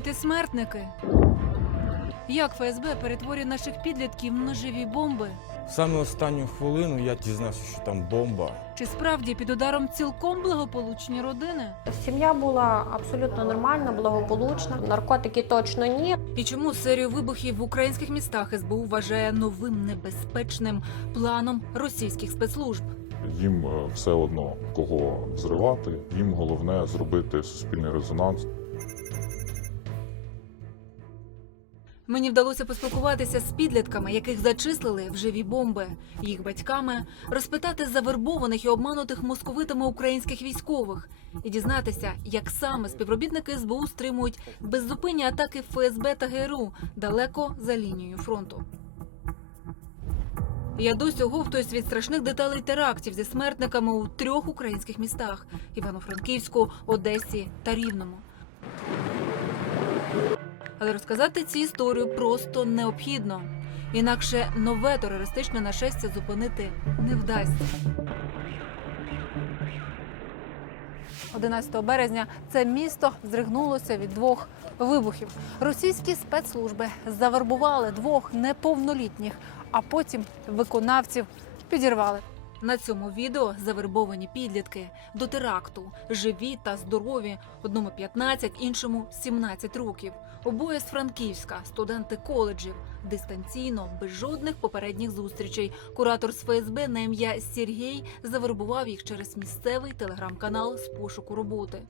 діти-смертники. Як ФСБ перетворює наших підлітків на живі бомби? Саме останню хвилину я дізнався, що там бомба. Чи справді під ударом цілком благополучні родини? Сім'я була абсолютно нормальна, благополучна. Наркотики точно ні. І чому серію вибухів в українських містах СБУ вважає новим небезпечним планом російських спецслужб? Їм е, все одно кого зривати. Їм головне зробити суспільний резонанс. Мені вдалося поспілкуватися з підлітками, яких зачислили в живі бомби, їх батьками, розпитати завербованих і обманутих московитами українських військових і дізнатися, як саме співробітники СБУ стримують беззупинні атаки ФСБ та ГРУ далеко за лінією фронту. Я досі оговтуюсь від страшних деталей терактів зі смертниками у трьох українських містах: Івано-Франківську, Одесі та Рівному. Але розказати цю історію просто необхідно. Інакше нове терористичне нашестя зупинити не вдасться. 11 березня це місто здригнулося від двох вибухів. Російські спецслужби завербували двох неповнолітніх, а потім виконавців підірвали. На цьому відео завербовані підлітки до теракту, живі та здорові. Одному 15, іншому 17 років. Обоє з Франківська, студенти коледжів, дистанційно, без жодних попередніх зустрічей. Куратор з ФСБ на ім'я Сергій завербував їх через місцевий телеграм-канал з пошуку роботи.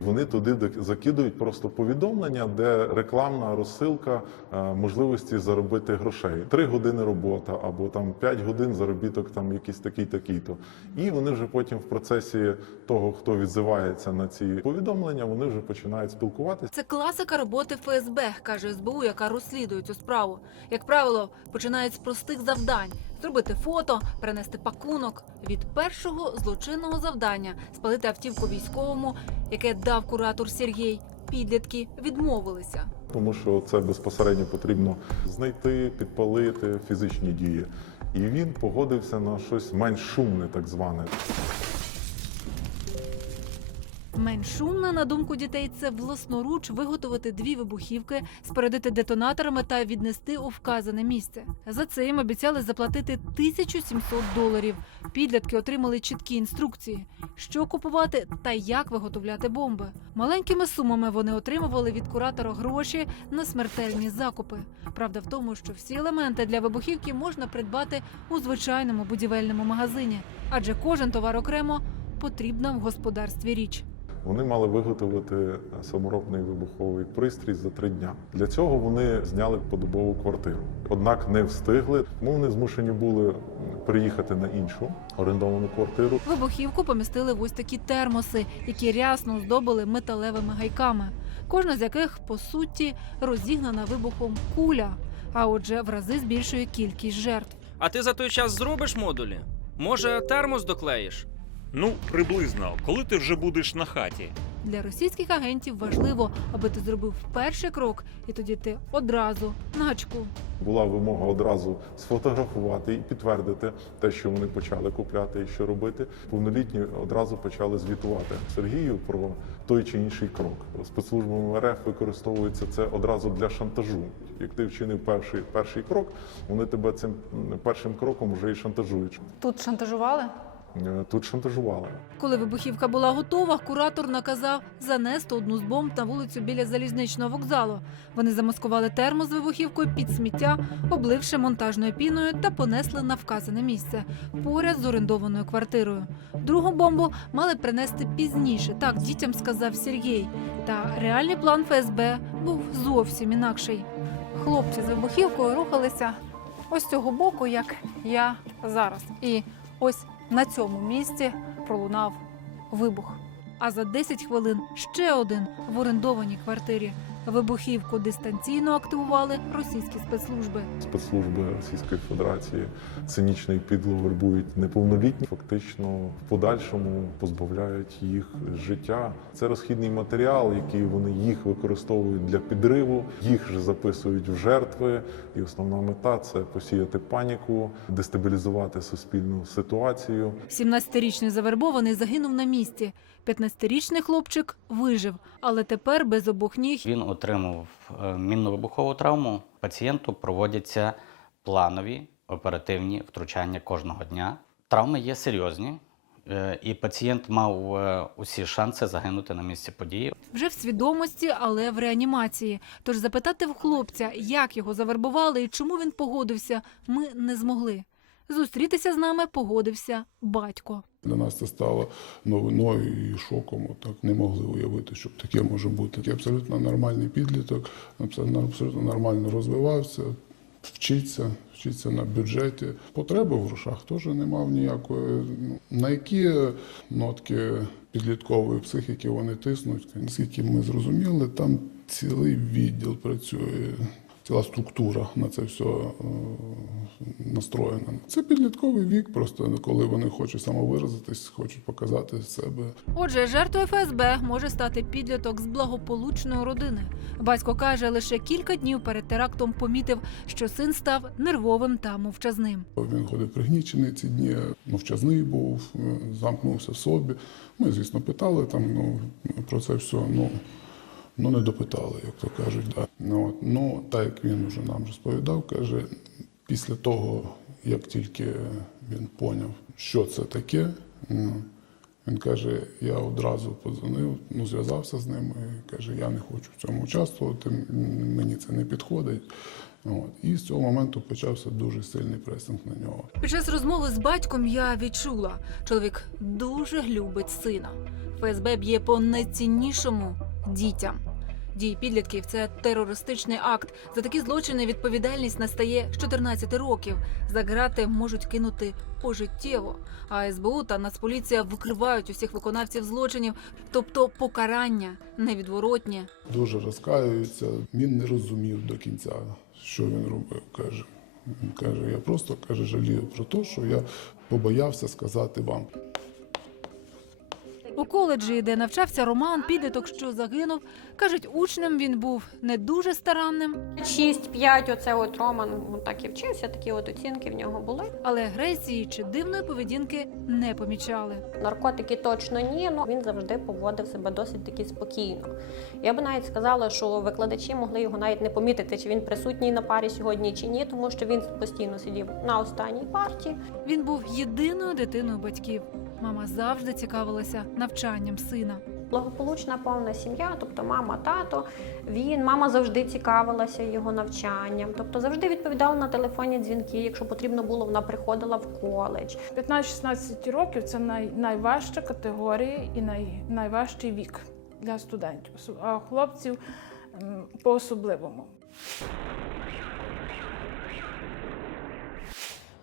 Вони туди закидують просто повідомлення, де рекламна розсилка е, можливості заробити грошей. Три години робота або там п'ять годин заробіток, там якийсь такий такий-то. І вони вже потім в процесі того, хто відзивається на ці повідомлення, вони вже починають спілкуватися. Це класика роботи ФСБ, каже СБУ, яка розслідує цю справу. Як правило, починають з простих завдань: зробити фото, принести пакунок. Від першого злочинного завдання спалити автівку військовому, яке дав куратор Сергій. Підлітки відмовилися. Тому що це безпосередньо потрібно знайти, підпалити фізичні дії. І він погодився на щось менш шумне, так зване. Менш шумно, на думку дітей, це власноруч виготовити дві вибухівки, спорядити детонаторами та віднести у вказане місце. За це їм обіцяли заплатити 1700 доларів. Підлітки отримали чіткі інструкції, що купувати та як виготовляти бомби. Маленькими сумами вони отримували від куратора гроші на смертельні закупи. Правда в тому, що всі елементи для вибухівки можна придбати у звичайному будівельному магазині, адже кожен товар окремо потрібна в господарстві річ. Вони мали виготовити саморобний вибуховий пристрій за три дня. Для цього вони зняли подобову квартиру. Однак не встигли, тому вони змушені були м, переїхати на іншу орендовану квартиру. Вибухівку помістили в ось такі термоси, які рясно оздобили металевими гайками, кожна з яких по суті розігнана вибухом куля, а отже, в рази збільшує кількість жертв. А ти за той час зробиш модулі? Може, термос доклеїш? Ну, приблизно, коли ти вже будеш на хаті. Для російських агентів важливо, аби ти зробив перший крок, і тоді ти одразу на гачку. Була вимога одразу сфотографувати і підтвердити те, що вони почали купляти і що робити. Повнолітні одразу почали звітувати Сергію про той чи інший крок. Спецслужбами РФ використовується це одразу для шантажу. Як ти вчинив перший перший крок, вони тебе цим першим кроком вже і шантажують. Тут шантажували. Е, Тут шантажували. Коли вибухівка була готова, куратор наказав занести одну з бомб на вулицю біля залізничного вокзалу. Вони замаскували термос з вибухівкою під сміття, обливши монтажною піною та понесли на вказане місце поряд з орендованою квартирою. Другу бомбу мали принести пізніше, так дітям сказав Сергій. Та реальний план ФСБ був зовсім інакший. Хлопці з вибухівкою рухалися ось цього боку, як я зараз. І ось на цьому місці пролунав вибух. А за 10 хвилин ще один в орендованій квартирі. Вибухівку дистанційно активували російські спецслужби. Спецслужби Російської Федерації цинічно і підло вербують неповнолітні, фактично в подальшому позбавляють їх життя. Це розхідний матеріал, який вони їх використовують для підриву, їх же записують в жертви. І основна мета це посіяти паніку, дестабілізувати суспільну ситуацію. 17-річний завербований загинув на місці. 15-річний хлопчик вижив, але тепер без обох ніг Він отримав е, мінно-вибухову травму. Пацієнту проводяться планові оперативні втручання кожного дня. Травми є серйозні, е, і пацієнт мав е, усі шанси загинути на місці події. вже в свідомості, але в реанімації. Тож запитати в хлопця, як його завербували і чому він погодився, ми не змогли. Зустрітися з нами погодився батько. Для нас це стало новиною і шоком. Так не могли уявити, що таке може бути. Такий абсолютно нормальний підліток, абсолютно абсолютно нормально розвивався, вчиться, вчиться на бюджеті. Потреби в грошах теж не мав ніякої. Ну, На які нотки підліткової психіки вони тиснуть, наскільки ми зрозуміли, там цілий відділ працює. Ціла структура на це все настроєна. Це підлітковий вік, просто коли вони хочуть самовиразитись, хочуть показати себе. Отже, жертвою ФСБ може стати підліток з благополучної родини. Батько каже, лише кілька днів перед терактом помітив, що син став нервовим та мовчазним. Він ходив пригнічений ці дні, мовчазний був, замкнувся в собі. Ми, звісно, питали там ну, про це все. Ну, ну не допитали, як то кажуть. Да. Ну, от, ну, так як він вже нам розповідав, каже, після того, як тільки він поняв, що це таке, ну, він каже, я одразу подзвонив, ну, зв'язався з ним і каже, я не хочу в цьому участвувати, мені це не підходить. От. І з цього моменту почався дуже сильний пресинг на нього. Під час розмови з батьком я відчула, чоловік дуже любить сина. ФСБ б'є по найціннішому дітям. Дії підлітків це терористичний акт. За такі злочини відповідальність настає з 14 років. За грати можуть кинути пожиттєво. А СБУ та Нацполіція викривають усіх виконавців злочинів, тобто покарання невідворотнє. Дуже розкаюється. Він не розумів до кінця, що він робив. каже. Він каже, я просто каже, жалію про те, що я побоявся сказати вам. У коледжі, де навчався Роман, підліток, що загинув, кажуть, учнем він був не дуже старанним, 6-5, оце от Роман ну, так і вчився, такі от оцінки в нього були. але агресії чи дивної поведінки не помічали. Наркотики точно ні, але він завжди поводив себе досить таки спокійно. Я би навіть сказала, що викладачі могли його навіть не помітити, чи він присутній на парі сьогодні чи ні, тому що він постійно сидів на останній парті. Він був єдиною дитиною батьків. Мама завжди цікавилася навчанням сина. Благополучна повна сім'я, тобто мама, тато. Він, мама завжди цікавилася його навчанням, тобто завжди відповідала на телефонні дзвінки. Якщо потрібно було, вона приходила в коледж. 15-16 років це най, найважча категорія і най, найважчий вік для студентів, а хлопців по-особливому.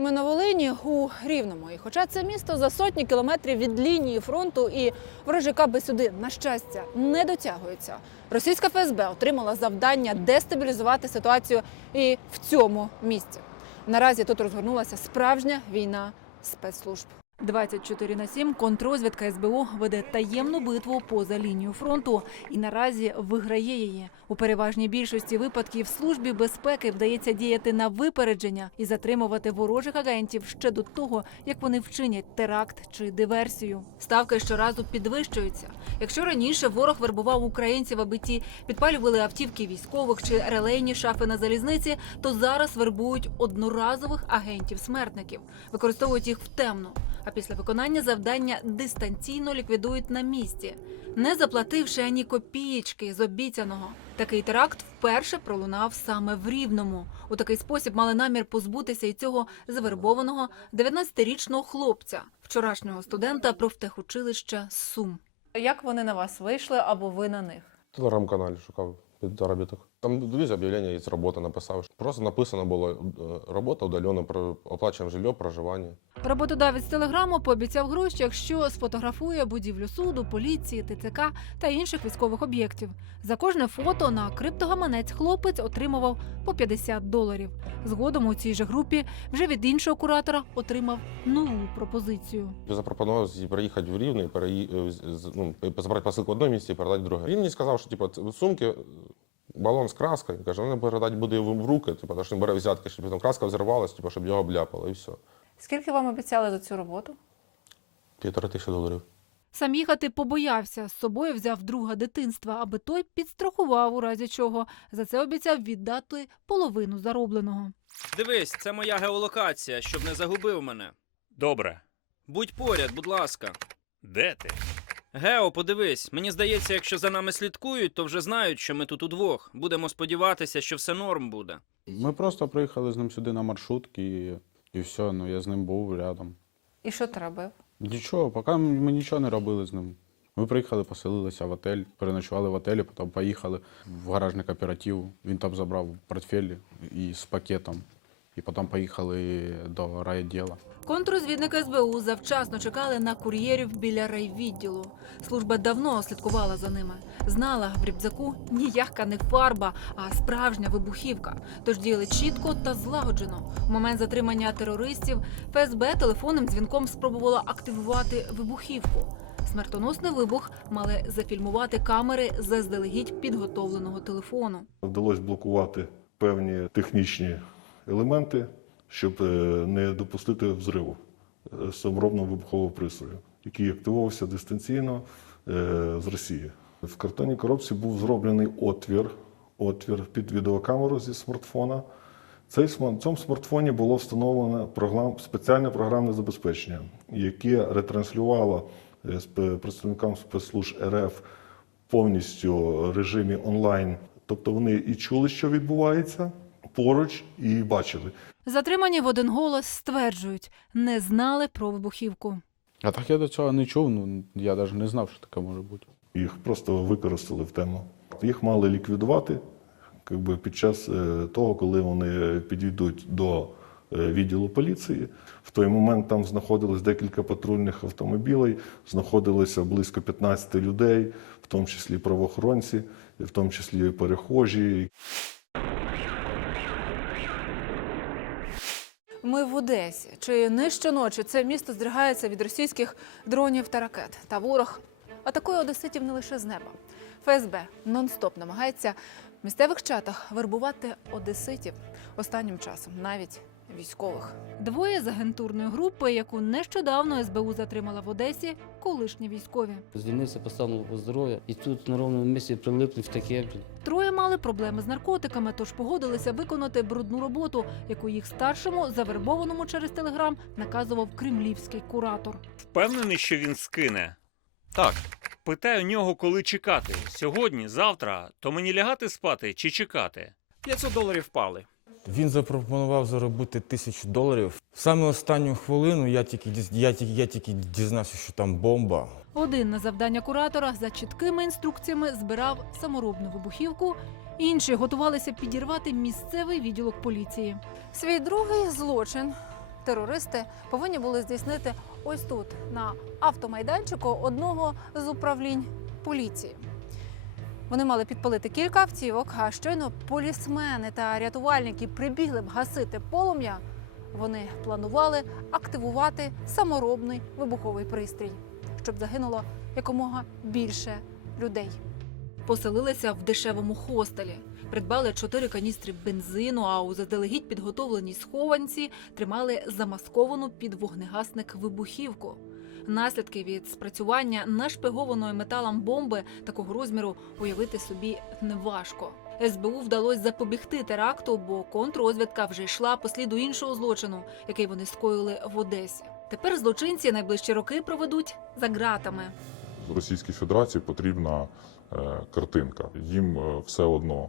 Ми на Волині у Рівному. І хоча це місто за сотні кілометрів від лінії фронту і ворожі каби сюди, на щастя, не дотягуються. Російська ФСБ отримала завдання дестабілізувати ситуацію і в цьому місці. Наразі тут розгорнулася справжня війна спецслужб. 24 на 7 контрозвідка СБУ веде таємну битву поза лінією фронту і наразі виграє її. У переважній більшості випадків службі безпеки вдається діяти на випередження і затримувати ворожих агентів ще до того, як вони вчинять теракт чи диверсію. Ставки щоразу підвищуються. Якщо раніше ворог вербував українців, аби ті підпалювали автівки військових чи релейні шафи на залізниці, то зараз вербують одноразових агентів-смертників, використовують їх в темну. А після виконання завдання дистанційно ліквідують на місці, не заплативши ані копієчки з обіцяного. Такий теракт вперше пролунав саме в Рівному. У такий спосіб мали намір позбутися і цього завербованого 19-річного хлопця, вчорашнього студента профтехучилища Сум. Як вони на вас вийшли або ви на них? Телеграм-каналі шукав під заробіток. Там дивіться об'явлення, є робота написав. Просто написано було робота удалено, про- оплачуємо жилье, проживання. Роботодавець телеграму пообіцяв гроші, якщо сфотографує будівлю суду, поліції, ТЦК та інших військових об'єктів. За кожне фото на криптогаманець хлопець отримував по 50 доларів. Згодом у цій же групі вже від іншого куратора отримав нову пропозицію. Запропонував приїхати в Рівне, переї... е, ну, забрати посилку в одне місце і передати в друге. Він мені сказав, що типу, сумки, балон з краскою. Каже, вони передати буде в руки, типу, тому що він бере взятки, щоб там краска взривалась, типу, щоб його обляпало, і все. Скільки вам обіцяли за цю роботу? Півтори тисячі доларів. Сам їхати побоявся. З собою взяв друга дитинства, аби той підстрахував, у разі чого. За це обіцяв віддати половину заробленого. Дивись, це моя геолокація, щоб не загубив мене. Добре. Будь поряд, будь ласка. Де ти? Гео, подивись, мені здається, якщо за нами слідкують, то вже знають, що ми тут удвох. Будемо сподіватися, що все норм буде. Ми просто приїхали з ним сюди на маршрутки і, і все, ну я з ним був рядом. І що ти робив? Нічого, поки ми нічого не робили з ним. Ми приїхали, поселилися в отель, переночували в отелі, потім поїхали в гаражний кооператив. Він там забрав портфель і з пакетом. І потім поїхали до райвідділу. Контррозвідники СБУ завчасно чекали на кур'єрів біля райвідділу. Служба давно слідкувала за ними. Знала, в рюкзаку ніяка не фарба, а справжня вибухівка. Тож діяли чітко та злагоджено. У момент затримання терористів ФСБ телефонним дзвінком спробувала активувати вибухівку. Смертоносний вибух мали зафільмувати камери заздалегідь підготовленого телефону. Вдалося блокувати певні технічні елементи, щоб е, не допустити взриву е, саморобного вибухового пристрою, який активувався дистанційно е, з Росії. В картонній коробці був зроблений отвір, отвір під відеокамеру зі смартфона. Цей в цьому смартфоні було встановлено програм, спеціальне програмне забезпечення, яке ретранслювало представникам спецслужб РФ повністю в режимі онлайн. Тобто вони і чули, що відбувається поруч, і бачили. Затримані в один голос стверджують, не знали про вибухівку. А так я до цього не чув, ну я навіть не знав, що таке може бути. Їх просто використали в тему. Їх мали ліквідувати якби, під час е, того, коли вони підійдуть до е, відділу поліції. В той момент там знаходилось декілька патрульних автомобілей, знаходилося близько 15 людей, в тому числі правоохоронці, в тому числі перехожі, Ми в Одесі. Чи не щоночі це місто здригається від російських дронів та ракет. Та ворог атакує одеситів не лише з неба. ФСБ нон-стоп намагається в місцевих чатах вербувати одеситів останнім часом, навіть військових. Двоє з агентурної групи, яку нещодавно СБУ затримала в Одесі, колишні військові. Звільнився по стану здоров'я і тут на ровному місці прилипли в таке. Троє мали проблеми з наркотиками, тож погодилися виконати брудну роботу, яку їх старшому, завербованому через телеграм, наказував кремлівський куратор. Впевнений, що він скине. Так, Питаю нього, коли чекати. Сьогодні, завтра, то мені лягати спати чи чекати? 500 доларів впали. Він запропонував заробити тисячу доларів. Саме останню хвилину я тільки я тільки я тільки дізнався, що там бомба. Один на завдання куратора за чіткими інструкціями збирав саморобну вибухівку, інші готувалися підірвати місцевий відділок поліції. Свій другий злочин терористи повинні були здійснити ось тут, на автомайданчику одного з управлінь поліції. Вони мали підпалити кілька автівок, а щойно полісмени та рятувальники прибігли б гасити полум'я. Вони планували активувати саморобний вибуховий пристрій, щоб загинуло якомога більше людей. Поселилися в дешевому хостелі, придбали чотири каністри бензину, а у заздалегідь підготовленій схованці тримали замасковану під вогнегасник вибухівку. Наслідки від спрацювання нашпигованої металом бомби такого розміру уявити собі неважко. СБУ вдалося запобігти теракту, бо контррозвідка вже йшла по сліду іншого злочину, який вони скоїли в Одесі. Тепер злочинці найближчі роки проведуть за ґратами. Російській Федерації потрібна е, картинка. Їм е, все одно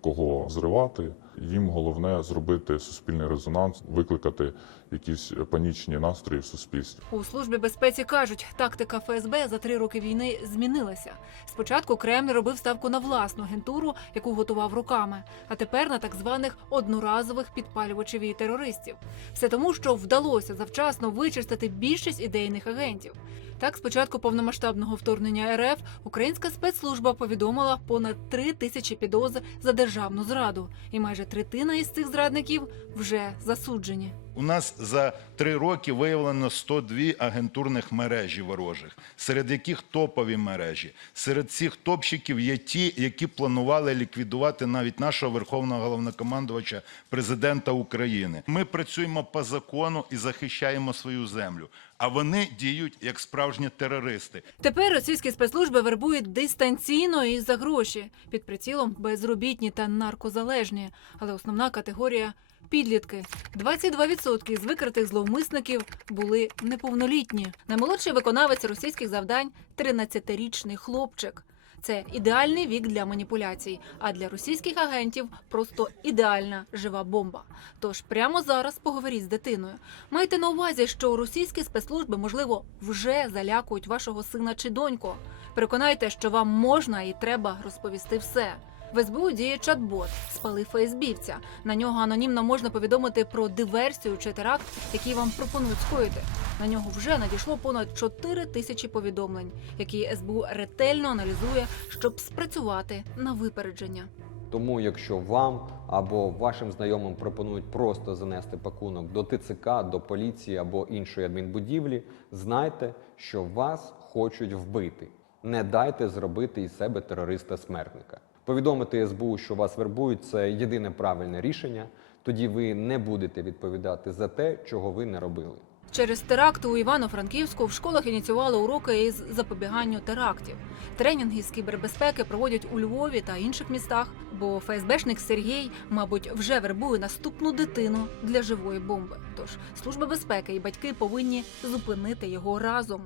кого взривати. Їм головне зробити суспільний резонанс, викликати якісь панічні настрої в суспільстві. У службі безпеці кажуть, тактика ФСБ за три роки війни змінилася. Спочатку Кремль робив ставку на власну агентуру, яку готував руками, а тепер на так званих одноразових підпалювачів і терористів. Все тому, що вдалося завчасно вичистити більшість ідейних агентів. Так, з початку повномасштабного вторгнення РФ українська спецслужба повідомила понад три тисячі підозр за державну зраду, і майже третина із цих зрадників вже засуджені. У нас за три роки виявлено 102 агентурних мережі ворожих, серед яких топові мережі. Серед цих топщиків є ті, які планували ліквідувати навіть нашого верховного головнокомандувача, президента України. Ми працюємо по закону і захищаємо свою землю. А вони діють як справжні терористи. Тепер російські спецслужби вербують дистанційно і за гроші під прицілом безробітні та наркозалежні. Але основна категорія підлітки. 22% з викритих зловмисників були неповнолітні. Наймолодший виконавець російських завдань 13-річний хлопчик. Це ідеальний вік для маніпуляцій, а для російських агентів просто ідеальна жива бомба. Тож прямо зараз поговоріть з дитиною. Майте на увазі, що російські спецслужби, можливо, вже залякують вашого сина чи доньку. Переконайте, що вам можна і треба розповісти все. В СБУ діє чат-бот «Спали ФСБівця». На нього анонімно можна повідомити про диверсію чи теракт, який вам пропонують скоїти. На нього вже надійшло понад 4 тисячі повідомлень, які СБУ ретельно аналізує, щоб спрацювати на випередження. Тому, якщо вам або вашим знайомим пропонують просто занести пакунок до ТЦК, до поліції або іншої адмінбудівлі, знайте, що вас хочуть вбити. Не дайте зробити із себе терориста-смертника. Повідомити СБУ, що вас вербують, це єдине правильне рішення. Тоді ви не будете відповідати за те, чого ви не робили. Через теракт у Івано-Франківську в школах ініціювали уроки із запобіганню терактів. Тренінги з кібербезпеки проводять у Львові та інших містах, бо ФСБшник Сергій, мабуть, вже вербує наступну дитину для живої бомби. Тож служба безпеки і батьки повинні зупинити його разом.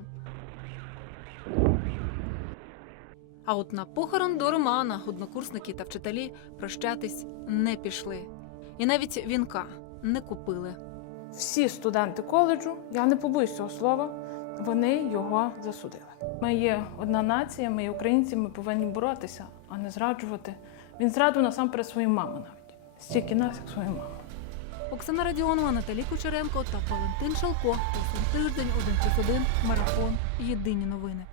А от на похорон до Романа однокурсники та вчителі прощатись не пішли. І навіть вінка не купили. Всі студенти коледжу, я не побоюсь цього слова, вони його засудили. Ми є одна нація, ми є українці, ми повинні боротися, а не зраджувати. Він зрадив насамперед свою маму навіть. Стільки нас, як свою маму. Оксана Радіонова, Наталі Кучеренко та Валентин Шалко. Кожен тиждень, один плюс один, марафон. Єдині новини.